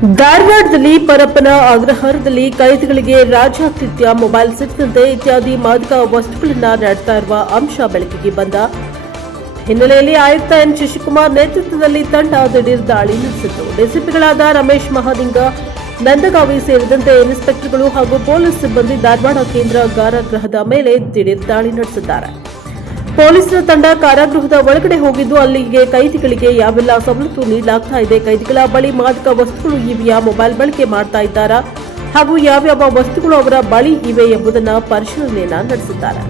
ಧಾರವಾಡದಲ್ಲಿ ಪರಪ್ಪನ ಅಗ್ರಹಾರದಲ್ಲಿ ಕೈದಿಗಳಿಗೆ ರಾಜಾತಿಥ್ಯ, ಮೊಬೈಲ್ ಸೇರಿದಂತೆ ಇತ್ಯಾದಿ ಮಾದಕ ವಸ್ತುಗಳನ್ನು ನೀಡುತ್ತಾ ಇರುವ ಅಂಶ ಬೆಳಕಿಗೆ ಬಂದ ಹಿನ್ನೆಲೆಯಲ್ಲಿ ಆಯುಕ್ತ ಎನ್ ಶಶಿಕುಮಾರ್ ನೇತೃತ್ವದಲ್ಲಿ ತಂಡ ದಿಢೀರ್ ದಾಳಿ ನಡೆಸಿತು. ಡಿಸಿಪಿಗಳಾದ ರಮೇಶ್ ಮಹಾಲಿಂಗ, ನಂದಗಾವಿ ಸೇರಿದಂತೆ ಇನ್ಸ್ಪೆಕ್ಟರ್ಗಳು ಹಾಗೂ ಪೊಲೀಸ್ ಸಿಬ್ಬಂದಿ ಧಾರವಾಡ ಕೇಂದ್ರ ಕಾರಾಗೃಹದ ಮೇಲೆ ದಿಢೀರ್ ದಾಳಿ ನಡೆಸಿದ್ದಾರೆ. ಪೊಲೀಸರ ತಂಡ ಕಾರಾಗೃಹದ ಒಳಗಡೆ ಹೋಗಿದ್ದು ಅಲ್ಲಿಗೆ ಕೈದಿಗಳಿಗೆ ಯಾವೆಲ್ಲ ಸವಲತ್ತು ನೀಡಲಾಗ್ತಾ ಇದೆ, ಕೈದಿಗಳ ಬಳಿ ಮಾದಕ ವಸ್ತುಗಳು ಇವೆಯಾ, ಮೊಬೈಲ್ ಬಳಕೆ ಮಾಡ್ತಾ ಇದ್ದಾರಾ ಹಾಗೂ ಯಾವ್ಯಾವ ವಸ್ತುಗಳು ಅವರ ಬಳಿ ಇವೆ ಎಂಬುದನ್ನು ಪರಿಶೀಲನೆಯನ್ನ ನಡೆಸಿದ್ದಾರೆ.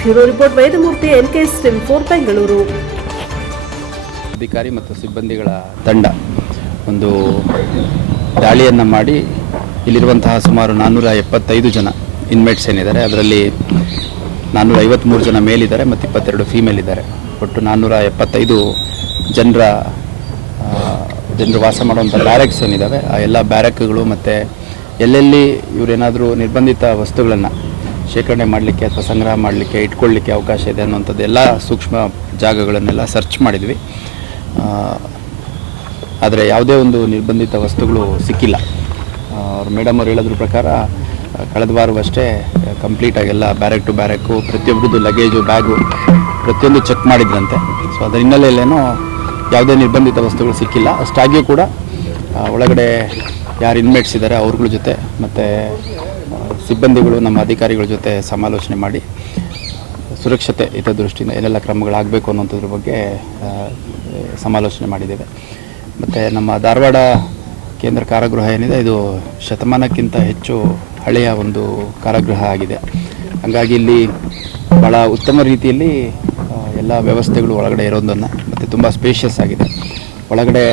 Bureau report, Vedamurthy, NKS TV4 Bengaluru. ಅಧಿಕಾರಿ ಮತ್ತು ಸಿಬ್ಬಂದಿಗಳ ತಂಡ ಒಂದು ದಾಳಿಯನ್ನು ಮಾಡಿ ಇಲ್ಲಿರುವಂತಹ ಸುಮಾರು 475 ಜನ ಇನ್ಮೇಟ್ಸ್ ಏನಿದ್ದಾರೆ, ಅದರಲ್ಲಿ 453 ಜನ ಮೇಲಿದ್ದಾರೆ ಮತ್ತು 22 ಫೀಮೇಲ್ ಇದ್ದಾರೆ. ಒಟ್ಟು 475 ಜನರು ವಾಸ ಮಾಡುವಂಥ ಬ್ಯಾರಕ್ಸ್ ಏನಿದ್ದಾವೆ, ಆ ಎಲ್ಲ ಬ್ಯಾರಕ್ಗಳು ಮತ್ತು ಎಲ್ಲೆಲ್ಲಿ ಇವರೇನಾದರೂ ನಿರ್ಬಂಧಿತ ವಸ್ತುಗಳನ್ನು ಶೇಖರಣೆ ಮಾಡಲಿಕ್ಕೆ ಅಥವಾ ಸಂಗ್ರಹ ಮಾಡಲಿಕ್ಕೆ ಇಟ್ಕೊಳ್ಳಿಕ್ಕೆ ಅವಕಾಶ ಇದೆ ಅನ್ನುವಂಥದ್ದು ಎಲ್ಲ ಸೂಕ್ಷ್ಮ ಜಾಗಗಳನ್ನೆಲ್ಲ ಸರ್ಚ್ ಮಾಡಿದ್ವಿ. ಆದರೆ ಯಾವುದೇ ಒಂದು ನಿರ್ಬಂಧಿತ ವಸ್ತುಗಳು ಸಿಕ್ಕಿಲ್ಲ. ಮೇಡಮ್ ಅವ್ರು ಹೇಳೋದ್ರ ಪ್ರಕಾರ ಕಳೆದ ವಾರವಷ್ಟೇ ಕಂಪ್ಲೀಟಾಗಿ ಎಲ್ಲ ಬ್ಯಾರಕ್ ಟು ಬ್ಯಾರಕ್ಕು ಪ್ರತಿಯೊಬ್ಬರದ್ದು ಲಗೇಜು, ಬ್ಯಾಗು ಪ್ರತಿಯೊಂದು ಚೆಕ್ ಮಾಡಿದ್ರಂತೆ. ಸೊ ಅದರ ಹಿನ್ನೆಲೆಯಲ್ಲೇನೋ ಯಾವುದೇ ನಿರ್ಬಂಧಿತ ವಸ್ತುಗಳು ಸಿಕ್ಕಿಲ್ಲ. ಅಷ್ಟಾಗಿಯೂ ಕೂಡ ಒಳಗಡೆ ಯಾರು ಇನ್ಮೇಟ್ಸ್ ಇದ್ದಾರೆ ಅವ್ರಗಳ ಜೊತೆ ಮತ್ತು ಸಿಬ್ಬಂದಿಗಳು ನಮ್ಮ ಅಧಿಕಾರಿಗಳ ಜೊತೆ ಸಮಾಲೋಚನೆ ಮಾಡಿ ಸುರಕ್ಷತೆ ಹಿತದೃಷ್ಟಿಯಿಂದ ಏನೆಲ್ಲ ಕ್ರಮಗಳಾಗಬೇಕು ಅನ್ನೋಂಥದ್ರ ಬಗ್ಗೆ ಸಮಾಲೋಚನೆ ಮಾಡಿದ್ದೇವೆ. ಮತ್ತು ನಮ್ಮ ಧಾರವಾಡ ಕೇಂದ್ರ ಕಾರಾಗೃಹ ಏನಿದೆ, ಇದು ಶತಮಾನಕ್ಕಿಂತ ಹೆಚ್ಚು ಹಳೆಯ ಒಂದು ಕಾರಾಗೃಹ ಆಗಿದೆ. ಹಾಗಾಗಿ ಇಲ್ಲಿ ಭಾಳ ಉತ್ತಮ ರೀತಿಯಲ್ಲಿ ಎಲ್ಲ ವ್ಯವಸ್ಥೆಗಳು ಒಳಗಡೆ ಇರೋದನ್ನು ಮತ್ತು ತುಂಬ ಸ್ಪೇಷಿಯಸ್ ಆಗಿದೆ. ಒಳಗಡೆ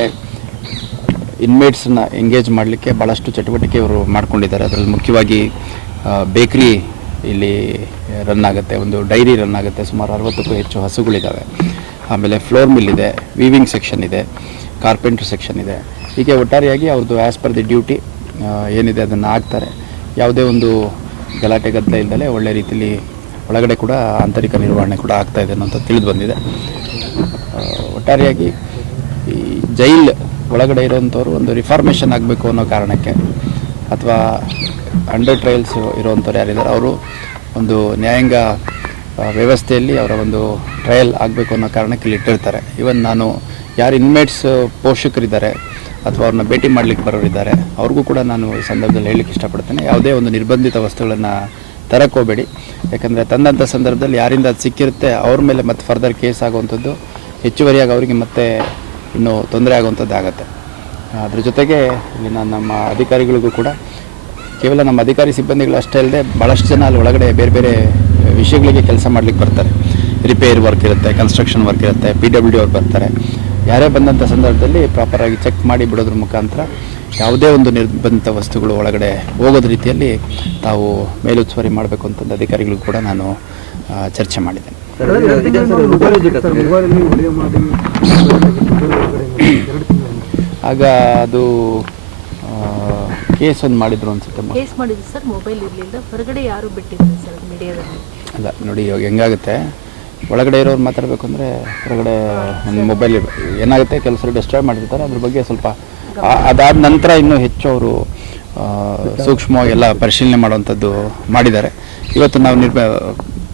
ಇನ್ಮೇಟ್ಸನ್ನ ಎಂಗೇಜ್ ಮಾಡಲಿಕ್ಕೆ ಭಾಳಷ್ಟು ಚಟುವಟಿಕೆ ಇವರು ಮಾಡ್ಕೊಂಡಿದ್ದಾರೆ. ಅದರಲ್ಲಿ ಮುಖ್ಯವಾಗಿ ಬೇಕ್ರಿ ಇಲ್ಲಿ ರನ್ ಆಗುತ್ತೆ, ಒಂದು ಡೈರಿ ರನ್ ಆಗುತ್ತೆ, ಸುಮಾರು 60ಕ್ಕೂ ಹೆಚ್ಚು ಹಸುಗಳಿದ್ದಾವೆ. ಆಮೇಲೆ ಫ್ಲೋರ್ ಮಿಲ್ ಇದೆ, ವೀವಿಂಗ್ ಸೆಕ್ಷನ್ ಇದೆ, ಕಾರ್ಪೆಂಟ್ರ್ ಸೆಕ್ಷನ್ ಇದೆ. ಹೀಗೆ ಒಟ್ಟಾರೆಯಾಗಿ ಅವ್ರದ್ದು ಆ್ಯಸ್ ಪರ್ ದಿ ಡ್ಯೂಟಿ ಏನಿದೆ ಅದನ್ನು ಆಗ್ತಾರೆ. ಯಾವುದೇ ಒಂದು ಗಲಾಟೆ ಗದ್ದಲ ಇಲ್ಲದೆ ಒಳ್ಳೆ ರೀತಿಯಲ್ಲಿ ಒಳಗಡೆ ಕೂಡ ಆಂತರಿಕ ನಿರ್ವಹಣೆ ಕೂಡ ಆಗ್ತಾಯಿದೆ ಅನ್ನೋಂಥ ತಿಳಿದು ಬಂದಿದೆ. ಒಟ್ಟಾರೆಯಾಗಿ ಈ ಜೈಲ್ ಒಳಗಡೆ ಇರೋವಂಥವ್ರು ಒಂದು ರಿಫಾರ್ಮೇಷನ್ ಆಗಬೇಕು ಅನ್ನೋ ಕಾರಣಕ್ಕೆ ಅಥವಾ ಅಂಡರ್ ಟ್ರಯಲ್ಸ್ ಇರೋವಂಥವ್ರು ಯಾರಿದ್ದಾರೆ ಅವರು ಒಂದು ನ್ಯಾಯಾಂಗ ವ್ಯವಸ್ಥೆಯಲ್ಲಿ ಅವರ ಒಂದು ಟ್ರಯಲ್ ಆಗಬೇಕು ಅನ್ನೋ ಕಾರಣಕ್ಕೆ ಇಲ್ಲಿ ಇಟ್ಟಿರ್ತಾರೆ. ಇವನ್ ನಾನು ಯಾರು ಇನ್ಮೇಟ್ಸ್ ಪೋಷಕರಿದ್ದಾರೆ ಅಥವಾ ಅವ್ರನ್ನ ಭೇಟಿ ಮಾಡಲಿಕ್ಕೆ ಬರೋರಿದ್ದಾರೆ ಅವ್ರಿಗೂ ಕೂಡ ನಾನು ಈ ಸಂದರ್ಭದಲ್ಲಿ ಹೇಳಲಿಕ್ಕೆ ಇಷ್ಟಪಡ್ತೇನೆ, ಯಾವುದೇ ಒಂದು ನಿರ್ಬಂಧಿತ ವಸ್ತುಗಳನ್ನು ತರಕೋಬೇಡಿ. ಯಾಕಂದರೆ ತಂದಂಥ ಸಂದರ್ಭದಲ್ಲಿ ಯಾರಿಂದ ಅದು ಸಿಕ್ಕಿರುತ್ತೆ ಅವ್ರ ಮೇಲೆ ಮತ್ತೆ ಫರ್ದರ್ ಕೇಸ್ ಆಗುವಂಥದ್ದು, ಹೆಚ್ಚುವರಿಯಾಗಿ ಅವರಿಗೆ ಮತ್ತೆ ಇನ್ನೂ ತೊಂದರೆ ಆಗುವಂಥದ್ದು ಆಗುತ್ತೆ. ಅದ್ರ ಜೊತೆಗೆ ಇಲ್ಲಿ ನಮ್ಮ ಅಧಿಕಾರಿಗಳಿಗೂ ಕೂಡ ಕೇವಲ ನಮ್ಮ ಅಧಿಕಾರಿ ಸಿಬ್ಬಂದಿಗಳು ಅಷ್ಟೇ ಅಲ್ಲದೆ ಭಾಳಷ್ಟು ಜನ ಅಲ್ಲಿ ಒಳಗಡೆ ಬೇರೆ ಬೇರೆ ವಿಷಯಗಳಿಗೆ ಕೆಲಸ ಮಾಡಲಿಕ್ಕೆ ಬರ್ತಾರೆ. ರಿಪೇರ್ ವರ್ಕ್ ಇರುತ್ತೆ, ಕನ್ಸ್ಟ್ರಕ್ಷನ್ ವರ್ಕ್ ಇರುತ್ತೆ, PWD ಅವ್ರು ಬರ್ತಾರೆ. ಯಾರೇ ಬಂದಂಥ ಸಂದರ್ಭದಲ್ಲಿ ಪ್ರಾಪರಾಗಿ ಚೆಕ್ ಮಾಡಿ ಬಿಡೋದ್ರ ಮುಖಾಂತರ ಯಾವುದೇ ಒಂದು ನಿರ್ಬಂಧಿತ ವಸ್ತುಗಳು ಒಳಗಡೆ ಹೋಗೋದ ರೀತಿಯಲ್ಲಿ ತಾವು ಮೇಲುಸ್ತುವಾರಿ ಮಾಡಬೇಕು ಅಂತಂದು ಅಧಿಕಾರಿಗಳಿಗೂ ಕೂಡ ನಾನು ಚರ್ಚೆ ಮಾಡಿದ್ದೇನೆ. ಆಗ ಅದು ಕೇಸ್ ಒಂದು ಮಾಡಿದ್ರು ಅನ್ಸುತ್ತೆ. ಕೇಸ್ ಮಾಡಿದ್ರು ಸರ್, ಮೊಬೈಲ್ ಇರಲಿಲ್ಲ, ಹೊರಗಡೆ ಯಾರು ಬಿಟ್ಟಿದ್ರು ಸರ್ ಮೀಡಿಯಾದಲ್ಲಿ. ಅಲ್ಲ ನೋಡಿ, ಇವಾಗ ಹೆಂಗಾಗುತ್ತೆ, ಒಳಗಡೆ ಇರೋರು ಮಾತಾಡಬೇಕು ಅಂದರೆ ಹೊರಗಡೆ ಒಂದು ಮೊಬೈಲ್ ಏನಾಗುತ್ತೆ, ಕೆಲಸರು ಡಿಸ್ಟ್ರಾಯ್ ಮಾಡಿರ್ತಾರೆ. ಅದ್ರ ಬಗ್ಗೆ ಸ್ವಲ್ಪ ಅದಾದ ನಂತರ ಇನ್ನೂ ಹೆಚ್ಚು ಅವರು ಸೂಕ್ಷ್ಮವಾಗಿ ಎಲ್ಲ ಪರಿಶೀಲನೆ ಮಾಡುವಂಥದ್ದು ಮಾಡಿದ್ದಾರೆ. ಇವತ್ತು ನಾವು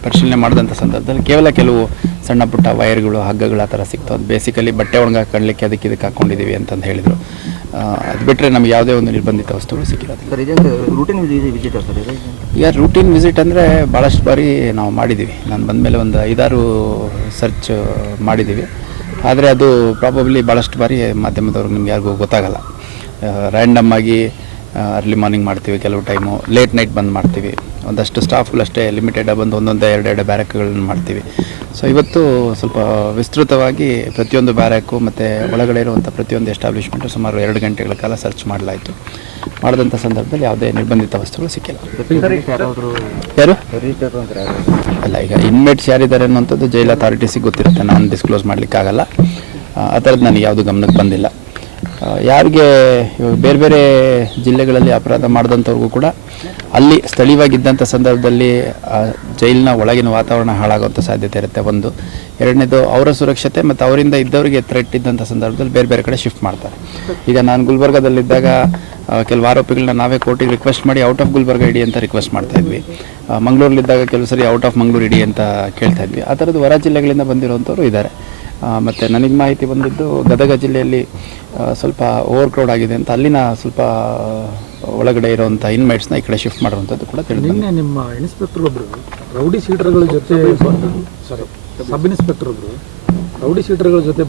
ಪರಿಶೀಲನೆ ಮಾಡಿದಂಥ ಸಂದರ್ಭದಲ್ಲಿ ಕೇವಲ ಕೆಲವು ಸಣ್ಣ ಪುಟ್ಟ ವೈರ್ಗಳು, ಹಗ್ಗಗಳು ಆ ಥರ ಸಿಗ್ತಾವೆ. ಅದು ಬೇಸಿಕಲಿ ಬಟ್ಟೆ ಒಣಗಾಕೊಳ್ಳಿಕ್ಕೆ ಇದಕ್ಕೆ ಹಾಕ್ಕೊಂಡಿದ್ದೀವಿ ಅಂತಂದು ಹೇಳಿದರು. ಅದು ಬಿಟ್ಟರೆ ನಮ್ಗೆ ಯಾವುದೇ ಒಂದು ನಿರ್ಬಂಧಿತ ವಸ್ತುಗಳು ಸಿಕ್ಕಿರೋದು. ಈಗ ರೂಟೀನ್ ವಿಸಿಟ್ ಅಂದರೆ ಭಾಳಷ್ಟು ಬಾರಿ ನಾವು ಮಾಡಿದ್ದೀವಿ. ನಾನು ಬಂದಮೇಲೆ ಒಂದು 5-6 ಸರ್ಚ್ ಮಾಡಿದ್ದೀವಿ. ಆದರೆ ಅದು ಪ್ರಾಬಬ್ಲಿ ಭಾಳಷ್ಟು ಬಾರಿ ಮಾಧ್ಯಮದವ್ರಿಗೆ ನಿಮ್ಗೆ ಯಾರಿಗೂ ಗೊತ್ತಾಗಲ್ಲ. ರ್ಯಾಂಡಮ್ ಆಗಿ ಅರ್ಲಿ ಮಾರ್ನಿಂಗ್ ಮಾಡ್ತೀವಿ, ಕೆಲವು ಟೈಮು ಲೇಟ್ ನೈಟ್ ಬಂದು ಮಾಡ್ತೀವಿ. ಒಂದಷ್ಟು ಸ್ಟಾಫ್ಗಳು ಅಷ್ಟೇ ಲಿಮಿಟೆಡ್ ಬಂದು ಒಂದೊಂದೇ 2 ಬ್ಯಾರಕ್ಗಳನ್ನು ಮಾಡ್ತೀವಿ. ಸೊ ಇವತ್ತು ಸ್ವಲ್ಪ ವಿಸ್ತೃತವಾಗಿ ಪ್ರತಿಯೊಂದು ಬ್ಯಾರಕ್ಕು ಮತ್ತು ಒಳಗಡೆ ಇರುವಂಥ ಪ್ರತಿಯೊಂದು ಎಸ್ಟಾಬ್ಲಿಷ್ಮೆಂಟು ಸುಮಾರು 2 ಗಂಟೆಗಳ ಕಾಲ ಸರ್ಚ್ ಮಾಡಲಾಯಿತು. ಮಾಡಿದಂಥ ಸಂದರ್ಭದಲ್ಲಿ ಯಾವುದೇ ನಿರ್ಬಂಧಿತ ವಸ್ತುಗಳು ಸಿಕ್ಕಿಲ್ಲ. ಯಾರು ಅಲ್ಲ, ಈಗ ಇನ್ಮೇಟ್ಸ್ ಯಾರಿದ್ದಾರೆ ಅನ್ನೋಂಥದ್ದು ಜೈಲ್ ಅಥಾರಿಟೀಸಿಗೆ ಗೊತ್ತಿರುತ್ತೆ, ನಾನು ಡಿಸ್ಕ್ಲೋಸ್ ಮಾಡಲಿಕ್ಕಾಗಲ್ಲ. ಆ ಥರದ್ದು ನನಗೆ ಯಾವುದು ಗಮನಕ್ಕೆ ಬಂದಿಲ್ಲ. ಯಾರಿಗೆ ಇವಾಗ ಬೇರೆ ಬೇರೆ ಜಿಲ್ಲೆಗಳಲ್ಲಿ ಅಪರಾಧ ಮಾಡಿದಂಥವ್ರಿಗೂ ಕೂಡ ಅಲ್ಲಿ ಸ್ಥಳೀಯವಾಗಿದ್ದಂಥ ಸಂದರ್ಭದಲ್ಲಿ ಜೈಲಿನ ಒಳಗಿನ ವಾತಾವರಣ ಹಾಳಾಗುವಂಥ ಸಾಧ್ಯತೆ ಇರುತ್ತೆ. ಒಂದು ಎರಡನೇದು ಅವರ ಸುರಕ್ಷತೆ ಮತ್ತು ಅವರಿಂದ ಇದ್ದವರಿಗೆ ಥ್ರೆಟ್ ಇದ್ದಂಥ ಸಂದರ್ಭದಲ್ಲಿ ಬೇರೆ ಬೇರೆ ಕಡೆ ಶಿಫ್ಟ್ ಮಾಡ್ತಾರೆ. ಈಗ ನಾನು ಗುಲ್ಬರ್ಗಾದಲ್ಲಿದ್ದಾಗ ಕೆಲವು ಆರೋಪಿಗಳನ್ನ ನಾವೇ ಕೋರ್ಟಿಗೆ ರಿಕ್ವೆಸ್ಟ್ ಮಾಡಿ ಔಟ್ ಆಫ್ ಗುಲ್ಬರ್ಗ ಇಡಿ ಅಂತ ರಿಕ್ವೆಸ್ಟ್ ಮಾಡ್ತಾಯಿದ್ವಿ. ಮಂಗಳೂರಲ್ಲಿದ್ದಾಗ ಕೆಲವು ಸರಿ ಔಟ್ ಆಫ್ ಮಂಗಳೂರು ಇಡಿ ಅಂತ ಕೇಳ್ತಾ ಇದ್ವಿ. ಆ ಥರದ್ದು ಹೊರ ಜಿಲ್ಲೆಗಳಿಂದ ಬಂದಿರುವಂಥವ್ರು ಇದ್ದಾರೆ. ಮತ್ತು ನನಗೆ ಮಾಹಿತಿ ಬಂದಿದ್ದು ಗದಗ ಜಿಲ್ಲೆಯಲ್ಲಿ ಸ್ವಲ್ಪ ಓವರ್ ಕ್ರೌಡ್ ಆಗಿದೆ ಅಂತ ಅಲ್ಲಿನ ಸ್ವಲ್ಪ ಒಳಗಡೆ ಇರುವಂಥ ಇನ್ಮೇಟ್ಸ್ನ ಈ ಕಡೆ ಶಿಫ್ಟ್ ಮಾಡುವಂಥದ್ದು ಕೂಡ ತಿಳಿದಿದೆ. ನಿನ್ನೆ ನಿಮ್ಮ ಇನ್ಸ್ಪೆಕ್ಟರ್ ಒಬ್ಬರು ರೌಡಿ ಶೀಟರ್ಗಳ ಜೊತೆ ಸಬ್ ಇನ್ಸ್ಪೆಕ್ಟರ್ ಒಬ್ಬರು ರೌಡಿ ಶೀಟರ್ಗಳ ಜೊತೆ